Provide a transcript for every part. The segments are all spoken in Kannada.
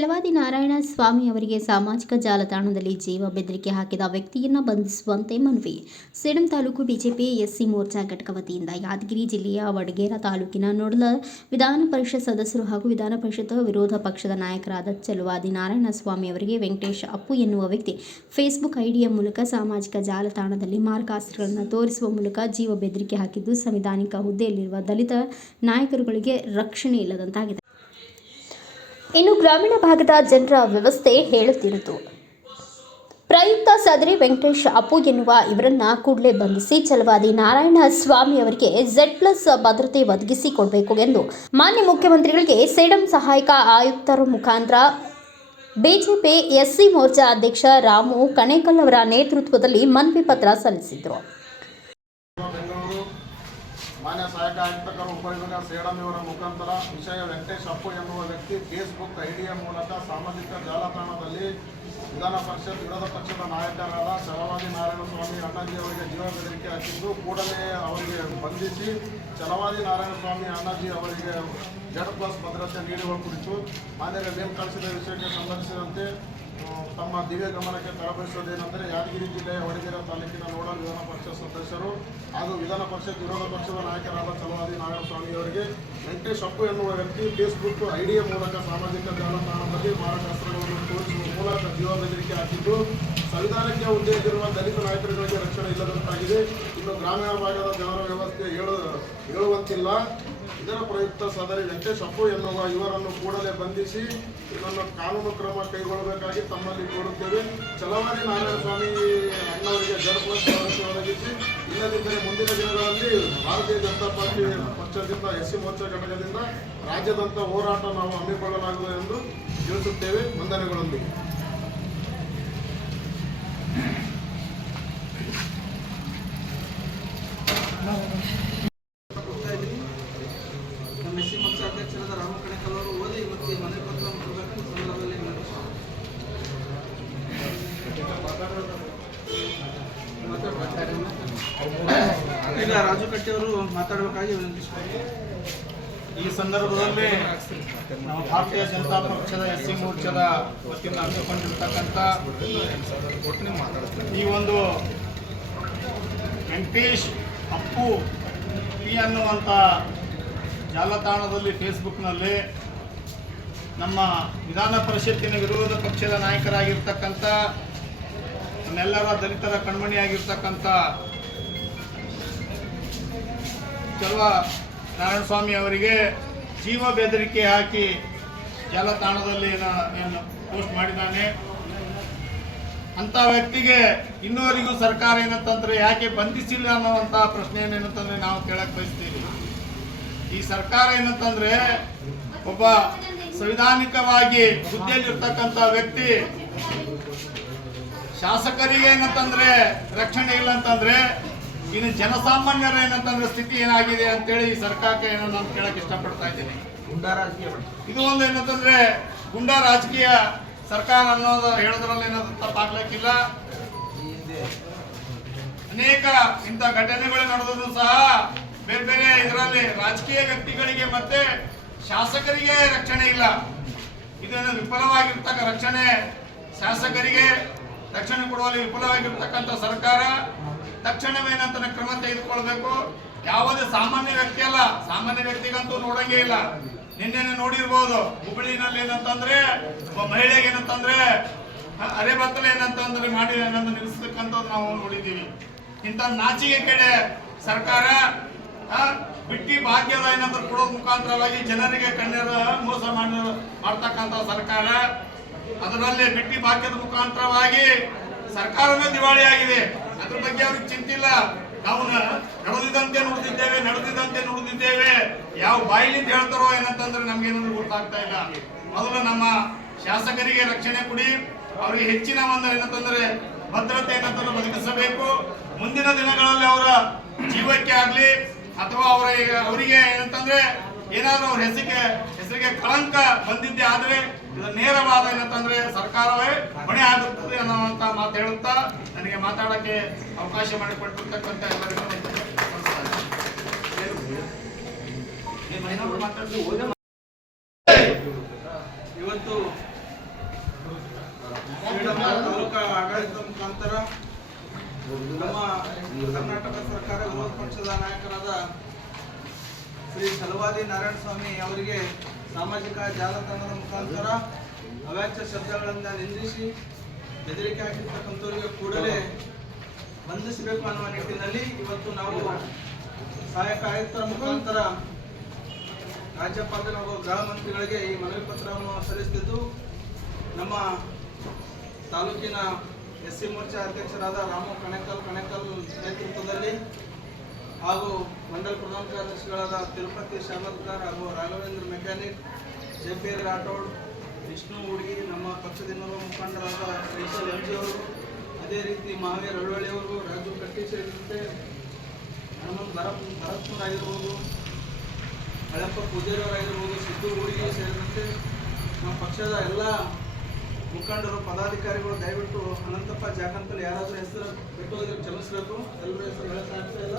ಛಲವಾದಿ ನಾರಾಯಣ ಸ್ವಾಮಿ ಅವರಿಗೆ ಸಾಮಾಜಿಕ ಜಾಲತಾಣದಲ್ಲಿ ಜೀವ ಬೆದರಿಕೆ ಹಾಕಿದ ವ್ಯಕ್ತಿಯನ್ನು ಬಂಧಿಸುವಂತೆ ಮನವಿ. ಸೇಡಂ ತಾಲೂಕು ಬಿಜೆಪಿ ಎಸ್ಸಿ ಮೋರ್ಚಾ ಘಟಕ ವತಿಯಿಂದ ಯಾದಗಿರಿ ಜಿಲ್ಲೆಯ ವಡಗೇರ ತಾಲೂಕಿನ ನೋಡಲ ವಿಧಾನ ಪರಿಷತ್ ಸದಸ್ಯರು ಹಾಗೂ ವಿಧಾನ ಪರಿಷತ್ ವಿರೋಧ ಪಕ್ಷದ ನಾಯಕರಾದ ಛಲವಾದಿ ನಾರಾಯಣ ಸ್ವಾಮಿ ಅವರಿಗೆ ವೆಂಕಟೇಶ್ ಅಪ್ಪು ಎನ್ನುವ ವ್ಯಕ್ತಿ ಫೇಸ್ಬುಕ್ ಐಡಿಯ ಮೂಲಕ ಸಾಮಾಜಿಕ ಜಾಲತಾಣದಲ್ಲಿ ಮಾರ್ಕಾಸ್ತ್ರಗಳನ್ನು ತೋರಿಸುವ ಮೂಲಕ ಜೀವ ಬೆದರಿಕೆ ಹಾಕಿದ್ದು ಸಂವಿಧಾನಿಕ ಹುದ್ದೆಯಲ್ಲಿರುವ ದಲಿತ ನಾಯಕರುಗಳಿಗೆ ರಕ್ಷಣೆ ಇಲ್ಲದಂತಾಗಿದೆ. ಇನ್ನು ಗ್ರಾಮೀಣ ಭಾಗದ ಜನರ ವ್ಯವಸ್ಥೆ ಹೇಳುತ್ತಿರುವುದು. ಪ್ರಯುಕ್ತ ಸದರಿ ವೆಂಕಟೇಶ್ ಅಪ್ಪು ಎನ್ನುವ ಇವರನ್ನ ಕೂಡಲೇ ಬಂಧಿಸಿ ಛಲವಾದಿ ನಾರಾಯಣ ಸ್ವಾಮಿ ಅವರಿಗೆ Z+ ಭದ್ರತೆ ಒದಗಿಸಿಕೊಡಬೇಕು ಎಂದು ಮಾನ್ಯ ಮುಖ್ಯಮಂತ್ರಿಗಳಿಗೆ ಸೇಡಂ ಸಹಾಯಕ ಆಯುಕ್ತರ ಮುಖಾಂತರ ಬಿಜೆಪಿ ಎಸ್ಸಿ ಮೋರ್ಚಾ ಅಧ್ಯಕ್ಷ ರಾಮು ಕಣೇಕಲ್ ಅವರ ನೇತೃತ್ವದಲ್ಲಿ ಮನವಿ ಪತ್ರ ಸಲ್ಲಿಸಿದರು. ಮಾನ್ಯ ಸಹಾಯಕ ಆಯುಕ್ತರ ಉಪವಿಭಾಗ ಸೇಡಂ ಇವರ ಮುಖಾಂತರ ವಿಷಯ ವೆಂಕಟೇಶ್ ಅಪ್ಪು ಎನ್ನುವ ವ್ಯಕ್ತಿ ಫೇಸ್ಬುಕ್ ಐಡಿಯ ಮೂಲಕ ಸಾಮಾಜಿಕ ಜಾಲತಾಣದಲ್ಲಿ ವಿಧಾನ ಪರಿಷತ್ ವಿರೋಧ ಪಕ್ಷದ ನಾಯಕರಾದ ಛಲವಾದಿ ನಾರಾಯಣ ಸ್ವಾಮಿ ಅಣ್ಣಾಜಿ ಅವರಿಗೆ ಜೀವ ಬೆದರಿಕೆ ಹಾಕಿದ್ದು ಕೂಡಲೇ ಅವರಿಗೆ ಬಂಧಿಸಿ ಛಲವಾದಿ ನಾರಾಯಣ ಸ್ವಾಮಿ ಅಣ್ಣಾಜಿ ಅವರಿಗೆ Z+ ಭದ್ರತೆ ನೀಡುವ ಕುರಿತು ಮಾನ್ಯರ ನೇಮಕಾಣಿಸಿದ ವಿಷಯಕ್ಕೆ ಸಂಬಂಧಿಸಿದಂತೆ ತಮ್ಮ ದಿವ್ಯ ಗಮನಕ್ಕೆ ತರಬಯಸುವುದೇನೆಂದರೆ ಯಾದಗಿರಿ ಜಿಲ್ಲೆಯ ವಡಗೇರ ತಾಲೂಕಿನ ನೋಡಲ್ ವಿಧಾನ ಪರಿಷತ್ ಸದಸ್ಯರು ಹಾಗೂ ವಿಧಾನ ಪರಿಷತ್ ವಿರೋಧ ಪಕ್ಷದ ನಾಯಕರಾದ ಛಲವಾದಿ ನಾರಾಯಣ ಸ್ವಾಮಿ ಅವರಿಗೆ ವೆಂಕಟೇಶ್ ಅಪ್ಪು ಎನ್ನುವ ವ್ಯಕ್ತಿ ಫೇಸ್ಬುಕ್ ಐಡಿಯ ಮೂಲಕ ಸಾಮಾಜಿಕ ಜಾಲತಾಣದಲ್ಲಿ ಮಾರಕಾಸ್ತ್ರಗಳನ್ನು ತೋರಿಸುವ ಮೂಲಕ ಜೀವ ಬೆದರಿಕೆ ಹಾಕಿದ್ದು ಸಂವಿಧಾನಕ್ಕೆ ಹುದ್ದೆಯಲ್ಲಿರುವ ದಲಿತ ನಾಯಕರುಗಳಿಗೆ ರಕ್ಷಣೆ ಇಲ್ಲದಂತಾಗಿದೆ. ಇನ್ನು ಗ್ರಾಮೀಣ ಭಾಗದ ಜನರ ವ್ಯವಸ್ಥೆ ಹೇಳುವಂತಿಲ್ಲ. ಇದರ ಪ್ರಯುಕ್ತ ಸದರಿ ವೆಂಕಟೇಶ್ ಅಪ್ಪು ಎನ್ನುವ ಇವರನ್ನು ಕೂಡಲೇ ಬಂಧಿಸಿ ಇದನ್ನು ಕಾನೂನು ಕ್ರಮ ಕೈಗೊಳ್ಳಬೇಕಾಗಿ ತಮ್ಮಲ್ಲಿ ಕೋರುತ್ತೇವೆ. ಛಲವಾದಿ ನಾರಾಯಣ ಸ್ವಾಮಿ ಅಣ್ಣವರಿಗೆ Z+ ಭದ್ರತೆ ಒದಗಿಸಿ, ಇಲ್ಲದಿದ್ದರೆ ಮುಂದಿನ ದಿನಗಳಲ್ಲಿ ಭಾರತೀಯ ಜನತಾ ಪಾರ್ಟಿ ಪಕ್ಷದಿಂದ ಎಸ್ಸಿ ಮೋರ್ಚಾ ಘಟಕದಿಂದ ರಾಜ್ಯದಂತ ಹೋರಾಟ ನಾವು ಹಮ್ಮಿಕೊಳ್ಳಲಾಗುವುದು ಎಂದು ತಿಳಿಸುತ್ತೇವೆ. ವಂದನೆಗಳೊಂದಿಗೆ ನಮ್ಮ ಎಸ್ಸಿ ಮೋರ್ಚಾ ಅಧ್ಯಕ್ಷರಾದ ರಾಮು ಕಣೇಕಲ್ ಅವರು ಓದಿ ಮತ್ತು ಮನವಿ ಪತ್ರ ಕೊಡಬೇಕು ಸಂದರ್ಭದಲ್ಲಿ ಈಗ ರಾಜು ಕಟ್ಟಿ ಅವರು ಮಾತಾಡಬೇಕಾಗಿ ವಿನಂತಿಸಿದ್ದಾರೆ. ಈ ಸಂದರ್ಭದಲ್ಲಿ ನಾವು ಭಾರತೀಯ ಜನತಾ ಪಕ್ಷದ ಎಸ್ಸಿ ಮೋರ್ಚಾದ ವತಿಯಿಂದ ಹಮ್ಮಿಕೊಂಡಿರ್ತಕ್ಕಂಥ ಈ ಒಂದು ವೆಂಕಟೇಶ್ ಅಪ್ಪು ಪಿ ಅನ್ನುವಂಥ ಜಾಲತಾಣದಲ್ಲಿ ಫೇಸ್ಬುಕ್ನಲ್ಲಿ ನಮ್ಮ ವಿಧಾನ ಪರಿಷತ್ತಿನ ವಿರೋಧ ಪಕ್ಷದ ನಾಯಕರಾಗಿರ್ತಕ್ಕಂಥ ನಮ್ಮೆಲ್ಲರ ದಲಿತರ ಕಣ್ಮಣಿಯಾಗಿರ್ತಕ್ಕಂಥ ನಾರಾಯಣ ಸ್ವಾಮಿ ಅವರಿಗೆ ಜೀವ ಬೆದರಿಕೆ ಹಾಕಿ ಜಾಲತಾಣದಲ್ಲಿ ಏನು ಪೋಸ್ಟ್ ಮಾಡಿದ್ದಾನೆ. ಅಂಥ ವ್ಯಕ್ತಿಗೆ ಇನ್ನೂವರೆಗೂ ಸರ್ಕಾರ ಏನಂತಂದ್ರೆ ಯಾಕೆ ಬಂಧಿಸಿಲ್ಲ ಅನ್ನೋವಂಥ ಪ್ರಶ್ನೆಯನ್ನು ಏನಂತಂದ್ರೆ ನಾವು ಕೇಳಕ್ಕೆ ಬಯಸ್ತೀವಿ. ಈ ಸರ್ಕಾರ ಏನಂತಂದ್ರೆ ಒಬ್ಬ ಸಂವಿಧಾನಿಕವಾಗಿ ಹುದ್ದೆಯಲ್ಲಿರ್ತಕ್ಕಂಥ ವ್ಯಕ್ತಿ ಶಾಸಕರಿಗೆ ಏನಂತಂದ್ರೆ ರಕ್ಷಣೆ ಇಲ್ಲ ಅಂತಂದ್ರೆ ಇನ್ನು ಜನಸಾಮಾನ್ಯರ ಏನಂತಂದ್ರೆ ಸ್ಥಿತಿ ಏನಾಗಿದೆ ಅಂತೇಳಿ ಈ ಸರ್ಕಾರಕ್ಕೆ ಏನೋ ನಾನು ಕೇಳಕ್ಕೆ ಇಷ್ಟಪಡ್ತಾ ಇದ್ದೀನಿ. ಇದು ಒಂದು ಏನಂತಂದ್ರೆ ಗುಂಡಾ ರಾಜಕೀಯ ಸರ್ಕಾರ ಅನ್ನೋದು ಹೇಳೋದ್ರಲ್ಲಿ ಏನಾದ್ರು ತಪ್ಪಾಗ್ಲಿಕ್ಕಿಲ್ಲ. ಅನೇಕ ಇಂಥ ಘಟನೆಗಳು ನಡೆದ್ರು ಸಹ ಬೇರೆ ಬೇರೆ ಇದರಲ್ಲಿ ರಾಜಕೀಯ ವ್ಯಕ್ತಿಗಳಿಗೆ ಮತ್ತೆ ಶಾಸಕರಿಗೆ ರಕ್ಷಣೆ ಇಲ್ಲ. ಇದನ್ನು ವಿಫಲವಾಗಿರ್ತಕ್ಕ ರಕ್ಷಣೆ ಶಾಸಕರಿಗೆ ರಕ್ಷಣೆ ಕೊಡುವಲ್ಲಿ ವಿಫಲವಾಗಿರ್ತಕ್ಕಂಥ ಸರ್ಕಾರ ತಕ್ಷಣವೇನಂತ ಕ್ರಮ ತೆಗೆದುಕೊಳ್ಬೇಕು. ಯಾವುದೇ ಸಾಮಾನ್ಯ ವ್ಯಕ್ತಿ ಅಲ್ಲ, ಸಾಮಾನ್ಯ ವ್ಯಕ್ತಿಗಂತೂ ನೋಡಂಗೇ ಇಲ್ಲ. ನಿನ್ನೆ ನೋಡಿರ್ಬೋದು ಹುಬ್ಬಳ್ಳಿನಲ್ಲಿ ಏನಂತಂದ್ರೆ ಒಬ್ಬ ಮಹಿಳೆಗೆ ಏನಂತಂದ್ರೆ ಅರೆಬತ್ತಲೆ ಏನಂತಂದ್ರೆ ಮಾಡಿ ಏನಂತ ನಿಲ್ಲಿಸ್ತಕ್ಕಂಥದ್ದು ನಾವು ನೋಡಿದ್ದೀವಿ. ಇಂಥ ನಾಚಿಕೆ ಕಡೆ ಸರ್ಕಾರ ಬಿಟ್ಟಿ ಭಾಗ್ಯದ ಏನಾದ್ರು ಕೊಡೋದ್ ಮುಖಾಂತರವಾಗಿ ಜನರಿಗೆ ಕಣ್ಣೀರ ಮೋಸ ಮಾಡ್ತಕ್ಕಂಥ ಸರ್ಕಾರ. ಅದರಲ್ಲಿ ಬಿಟ್ಟಿ ಭಾಗ್ಯದ ಮುಖಾಂತರವಾಗಿ ಸರ್ಕಾರವೇ ದಿವಾಳಿ ಆಗಿದೆ. ಅದ್ರ ಬಗ್ಗೆ ಅವ್ರಿಗೆ ಚಿಂತಿಲ್ಲ. ನಾವು ನಡೆದಿದ್ದಂತೆ ನುಡಿದಿದ್ದೇವೆ. ಯಾವ ಬಾಯಿಲಿಂದ ಹೇಳ್ತಾರೋ ಏನಂತಂದ್ರೆ ನಮ್ಗೇನಾದ್ರು ಗೊತ್ತಾಗ್ತಾ ಇಲ್ಲ. ಮೊದಲು ನಮ್ಮ ಶಾಸಕರಿಗೆ ರಕ್ಷಣೆ ಕೊಡಿ, ಅವರಿಗೆ ಹೆಚ್ಚಿನ ಒಂದು ಏನಂತಂದ್ರೆ ಭದ್ರತೆ ಏನಂತಂದ್ರೆ ಒದಗಿಸಬೇಕು. ಮುಂದಿನ ದಿನಗಳಲ್ಲಿ ಅವರ ಜೀವಕ್ಕೆ ಆಗ್ಲಿ ಅಥವಾ ಅವರಿಗೆ ಏನಂತಂದ್ರೆ ಏನಾದ್ರೂ ಅವ್ರ ಹೆಸರಿಗೆ ಕಳಂಕ ಬಂದಿದ್ದೆ ಆದ್ರೆ ಇದು ನೇರವಾದ ಏನಂತಂದ್ರೆ ಸರ್ಕಾರವೇ ಹೊಣೆ ಆಗುತ್ತದೆ ಅನ್ನುವಂತ ಮಾತು ಹೇಳುತ್ತಾ ನನಗೆ ಮಾತಾಡಕ್ಕೆ ಅವಕಾಶ ಮಾಡಿಕೊಟ್ಟಿರ್ತಕ್ಕಂಥ ಎಲ್ಲರಿಗೂ ಇವತ್ತು ನಮ್ಮ ಕರ್ನಾಟಕ ಸರ್ಕಾರ ವಿರೋಧ ಪಕ್ಷದ ನಾಯಕರಾದ ಶ್ರೀ ಛಲವಾದಿ ನಾರಾಯಣ ಸ್ವಾಮಿ ಅವರಿಗೆ ಸಾಮಾಜಿಕ ಜಾಲತಾಣದ ಮುಖಾಂತರ ಅವ್ಯಾಚ್ಯ ಶಬ್ದಗಳಿಂದ ನಿಂದಿಸಿ ಬೆದರಿಕೆ ಹಾಕಿರ್ತಕ್ಕಂಥವರಿಗೆ ಕೂಡಲೇ ಬಂಧಿಸಬೇಕು ಅನ್ನುವ ನಿಟ್ಟಿನಲ್ಲಿ ಇವತ್ತು ನಾವು ಸಹಾಯಕ ಆಯುಕ್ತರ ಮುಖಾಂತರ ರಾಜ್ಯಪಾಲರು ಹಾಗೂ ಗೃಹ ಮಂತ್ರಿಗಳಿಗೆ ಈ ಮನವಿ ಪತ್ರವನ್ನು ಸಲ್ಲಿಸುತ್ತಿದ್ದು, ನಮ್ಮ ತಾಲೂಕಿನ SC ಮೋರ್ಚಾ ಅಧ್ಯಕ್ಷರಾದ ರಾಮು ಕಣಕಲ್ ನೇತೃತ್ವದಲ್ಲಿ ಹಾಗೂ ಮಂಡಲ ಪ್ರಧಾನ ಕಾರ್ಯದರ್ಶಿಗಳಾದ ತಿರುಪತಿ ಶಾಮಲ್ಕರ್ ಹಾಗೂ ರಾಘವೇಂದ್ರ ಮೆಕ್ಯಾನಿಕ್, JP ರಾಠೋಡ್, ವಿಷ್ಣು ಹುಡುಗಿ, ನಮ್ಮ ಪಕ್ಷದ ಇನ್ನೋರ್ವ ಮುಖಂಡರಾದ ಶ್ರೀಶಲ್ MG ಅವರು, ಅದೇ ರೀತಿ ಮಹಾವೀರ್ ಅಳವಳ್ಳಿ ಅವರು, ರಾಜು ಕಟ್ಟಿ ಸೇರಿದಂತೆ ಹನುಮಂತ್ ಭರತ್ಪುರ ಆಗಿರ್ಬೋದು, ಹಳಪ್ಪ ಪೂಜಾರಿ ಅವರಾಗಿರ್ಬೋದು, ಸಿದ್ದು ಹುಡುಗಿ ಸೇರಿದಂತೆ ನಮ್ಮ ಪಕ್ಷದ ಎಲ್ಲ ಮುಖಂಡರು, ಪದಾಧಿಕಾರಿಗಳು ದಯವಿಟ್ಟು ಅನಂತಪ್ಪ ಜಾಕಂತಲ್ಲಿ ಯಾರಾದರೂ ಹೆಸರು ಬಿಟ್ಟು ಕ್ಷಮಿಸಬೇಕು. ಎಲ್ಲರೂ ಹೆಸರು ಹೇಳಕ್ಕಾಗ್ತಾ ಇಲ್ಲ.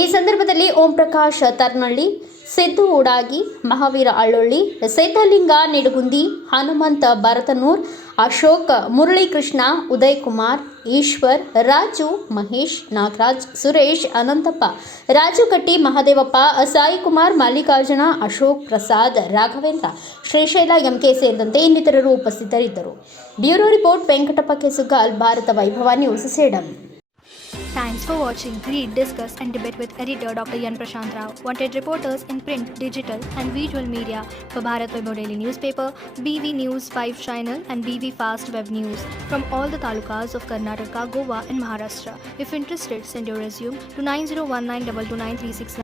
ಈ ಸಂದರ್ಭದಲ್ಲಿ ಓಂ ಪ್ರಕಾಶ್ ತರ್ನಳ್ಳಿ, ಸಿದ್ದು ಉಡಾಗಿ, ಮಹಾವೀರ ಅಳ್ಳೊಳ್ಳಿ, ಸೇತಲಿಂಗ ನಿಡಗುಂದಿ, ಹನುಮಂತ ಭರತನೂರ್, ಅಶೋಕ್, ಮುರಳೀಕೃಷ್ಣ, ಉದಯ್ ಕುಮಾರ್, ಈಶ್ವರ್, ರಾಜು, ಮಹೇಶ್, ನಾಗರಾಜ್, ಸುರೇಶ್, ಅನಂತಪ್ಪ, ರಾಜು ಕಟ್ಟಿ, ಮಹದೇವಪ್ಪ, ಸಾಯಿಕುಮಾರ್, ಮಲ್ಲಿಕಾರ್ಜುನ, ಅಶೋಕ್, ಪ್ರಸಾದ್, ರಾಘವೇಂದ್ರ, ಶ್ರೀಶೈಲ MK ಸೇರಿದಂತೆ ಇನ್ನಿತರರು ಉಪಸ್ಥಿತರಿದ್ದರು. ಬ್ಯೂರೋ ರಿಪೋರ್ಟ್ ವೆಂಕಟಪ್ಪ ಕೆಸುಗಾಲ್, ಭಾರತ ವೈಭವ news, Sedam. Thanks for watching. Read, discuss and debate with editor Dr. Yan Prashant Rao. Wanted reporters in print, digital and visual media for Bharat Vaibhav Daily Newspaper, BV News 5 Channel and BV Fast Web News from all the talukas of Karnataka, Goa and Maharashtra. If interested, send your resume to 9019229369.